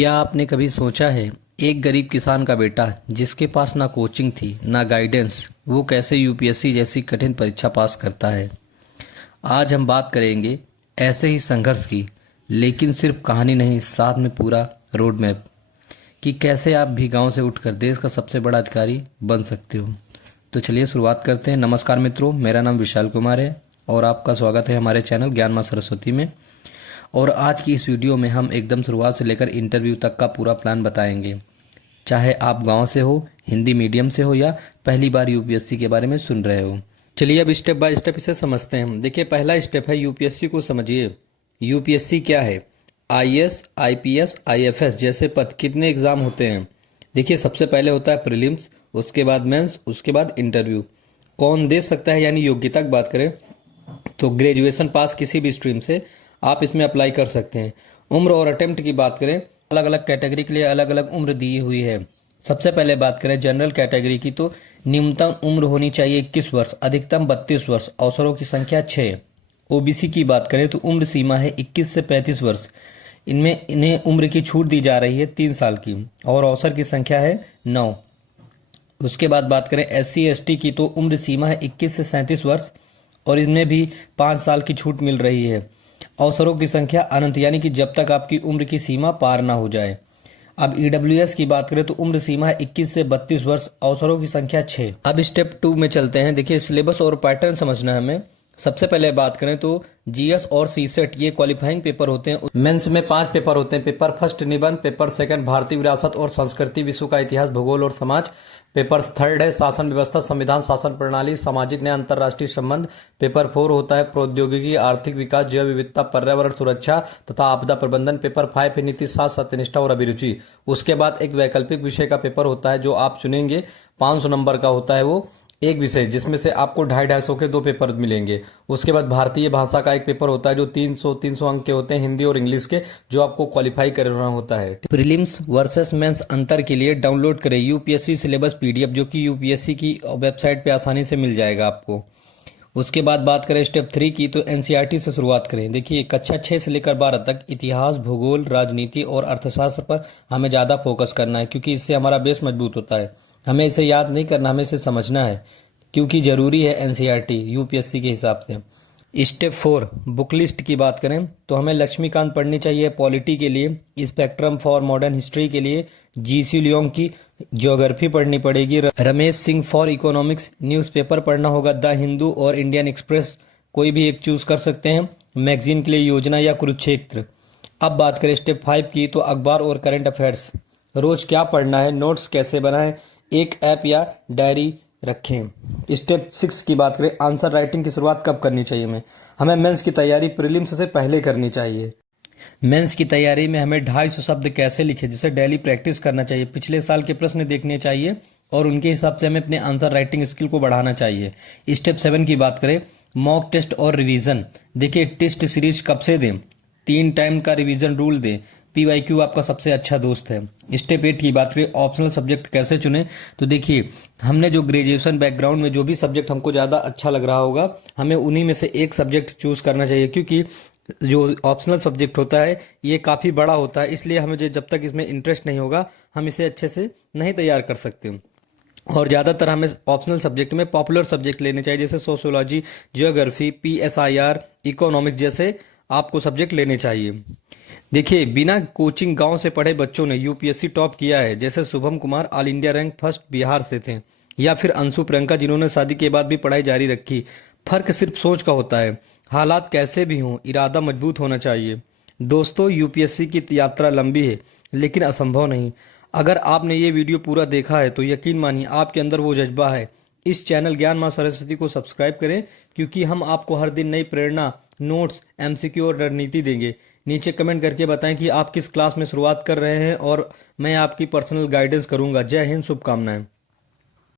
क्या आपने कभी सोचा है एक गरीब किसान का बेटा जिसके पास ना कोचिंग थी ना गाइडेंस, वो कैसे यूपीएससी जैसी कठिन परीक्षा पास करता है। आज हम बात करेंगे ऐसे ही संघर्ष की, लेकिन सिर्फ कहानी नहीं, साथ में पूरा रोड मैप कि कैसे आप भी गांव से उठकर देश का सबसे बड़ा अधिकारी बन सकते हो। तो चलिए शुरुआत करते हैं। नमस्कार मित्रों, मेरा नाम विशाल कुमार है और आपका स्वागत है हमारे चैनल ज्ञान मां सरस्वती में। और आज की इस वीडियो में हम एकदम शुरुआत से लेकर इंटरव्यू तक का पूरा प्लान बताएंगे। चाहे आप गांव से हो, हिंदी मीडियम से हो या पहली बार यूपीएससी के बारे में सुन रहे हो। चलिए अब स्टेप बाय स्टेप इसे समझते हैं। देखिए, पहला स्टेप है यूपीएससी को समझिए। यूपीएससी क्या है? आईएएस, आईपीएस, आईएफएस जैसे पद। कितने एग्जाम होते हैं? देखिए, सबसे पहले होता है प्रीलिम्स, उसके बाद मेंस, उसके बाद इंटरव्यू। कौन दे सकता है, यानी योग्यता की बात करें तो ग्रेजुएशन पास किसी भी स्ट्रीम से आप इसमें अप्लाई कर सकते हैं। उम्र और अटेम्प्ट की बात करें, अलग अलग कैटेगरी के लिए अलग अलग उम्र दी हुई है। सबसे पहले बात करें जनरल कैटेगरी की, तो न्यूनतम उम्र होनी चाहिए 21 वर्ष, अधिकतम 32 वर्ष, अवसरों की संख्या 6। ओबीसी की बात करें तो उम्र सीमा है 21 से 35 वर्ष, इन्हें उम्र की छूट दी जा रही है 3 साल की, और अवसर की संख्या है 9। उसके बाद बात करें एससी एसटी की, तो उम्र सीमा है 21 से 37 वर्ष और इनमें भी 5 साल की छूट मिल रही है। अवसरों की संख्या अनंत, यानी कि जब तक आपकी उम्र की सीमा पार ना हो जाए। अब ईडब्ल्यूएस की बात करें तो उम्र सीमा है 21 से 32 वर्ष, अवसरों की संख्या 6। अब स्टेप 2 में चलते हैं। देखिए, सिलेबस और पैटर्न समझना है हमें। सबसे पहले बात करें तो जीएस और सीसेट ये क्वालिफाइंग पेपर होते हैं। मेंस में 5 पेपर होते हैं। पेपर फर्स्ट निबंध, पेपर सेकंड भारतीय विरासत और संस्कृति, विश्व का इतिहास, भूगोल और समाज। पेपर थर्ड है शासन व्यवस्था, संविधान, शासन प्रणाली, सामाजिक न्याय, अंतर्राष्ट्रीय संबंध। पेपर 4 होता है प्रौद्योगिकी, आर्थिक विकास, जैव विविधता, पर्यावरण सुरक्षा तथा आपदा प्रबंधन। पेपर 5 है नीति शास्त्र, सत्यनिष्ठा और अभिरुचि। उसके बाद एक वैकल्पिक विषय का पेपर होता है जो आप चुनेंगे, 500 नंबर का होता है वो एक विषय, जिसमें से आपको 250-250 के 2 पेपर मिलेंगे। उसके बाद भारतीय भाषा का एक पेपर होता है जो 300 अंक के होते हैं, हिंदी और इंग्लिश के, जो आपको क्वालिफाई करना होता है। प्रीलिम्स वर्सेस मेंस अंतर के लिए डाउनलोड करें यूपीएससी सिलेबस पीडीएफ, जो कि यूपीएससी की वेबसाइट पे आसानी से मिल जाएगा आपको। उसके बाद बात करें स्टेप 3 की, तो एनसीईआरटी से शुरुआत करें। देखिए, कक्षा 6 से लेकर 12 तक इतिहास, भूगोल, राजनीति और अर्थशास्त्र पर हमें ज़्यादा फोकस करना है, क्योंकि इससे हमारा बेस मजबूत होता है। हमें इसे याद नहीं करना, हमें इसे समझना है, क्योंकि जरूरी है एनसीईआरटी यूपीएससी के हिसाब से। स्टेप 4 बुक लिस्ट की बात करें तो हमें लक्ष्मीकांत पढ़नी चाहिए पॉलिटी के लिए, स्पेक्ट्रम फॉर मॉडर्न हिस्ट्री के लिए जीसी लियोंग की ज्योग्राफी पढ़नी पड़ेगी, Ramesh Singh for economics, newspaper पढ़ना होगा द हिंदू और इंडियन एक्सप्रेस, कोई भी एक चूज कर सकते हैं। मैगजीन के लिए योजना या कुरुक्षेत्र। अब बात करें स्टेप 5 की, तो अखबार और करंट अफेयर्स, रोज क्या पढ़ना है, नोट्स कैसे बनाएं, एक ऐप या डायरी रखें। स्टेप 6 की बात करें, आंसर राइटिंग की शुरुआत कब करनी चाहिए हमें मेंस की तैयारी प्रीलिम्स से पहले करनी चाहिए। मेंस की तैयारी में हमें 250 शब्द कैसे लिखे, जिसे डेली प्रैक्टिस करना चाहिए। पिछले साल के प्रश्न देखने चाहिए और उनके हिसाब से हमें अपने आंसर राइटिंग स्किल को बढ़ाना चाहिए। स्टेप 7 की बात करें, मॉक टेस्ट और रिवीजन। देखिए, टेस्ट सीरीज कब से दें, 3 टाइम का रिवीजन रूल दें। पीवाईक्यू आपका सबसे अच्छा दोस्त है। स्टेप 8 की बात करें, ऑप्शनल सब्जेक्ट कैसे चुनें, तो देखिए, हमने जो ग्रेजुएशन बैकग्राउंड में जो भी सब्जेक्ट हमको ज़्यादा अच्छा लग रहा होगा, हमें उन्हीं में से एक सब्जेक्ट चूज करना चाहिए, क्योंकि जो ऑप्शनल सब्जेक्ट होता है ये काफ़ी बड़ा होता है, इसलिए हमें जब तक इसमें इंटरेस्ट नहीं होगा हम इसे अच्छे से नहीं तैयार कर सकते। और ज़्यादातर हमें ऑप्शनल सब्जेक्ट में पॉपुलर सब्जेक्ट लेने चाहिए, जैसे सोशियोलॉजी, जियोग्राफी, पीएसआईआर, इकोनॉमिक्स जैसे आपको सब्जेक्ट लेने चाहिए। देखिए, बिना कोचिंग गांव से पढ़े बच्चों ने यूपीएससी टॉप किया है, जैसे Shubham Kumar all India rank first Bihar से थे, या फिर अंशु प्रियंका जिन्होंने शादी के बाद भी पढ़ाई जारी रखी। फर्क सिर्फ सोच का होता है। हालात कैसे भी हों, इरादा मजबूत होना चाहिए। दोस्तों, यूपीएससी की यात्रा लंबी है लेकिन असंभव नहीं। अगर आपने ये वीडियो पूरा देखा है तो यकीन मानिए आपके अंदर वो जज्बा है। इस चैनल ज्ञान मां सरस्वती को सब्सक्राइब करें, क्योंकि हम आपको हर दिन नई प्रेरणा, नोट्स, एमसीक्यू और रणनीति देंगे। नीचे कमेंट करके बताएं कि आप किस क्लास में शुरुआत कर रहे हैं और मैं आपकी पर्सनल गाइडेंस करूंगा। जय हिंद, शुभकामनाएं।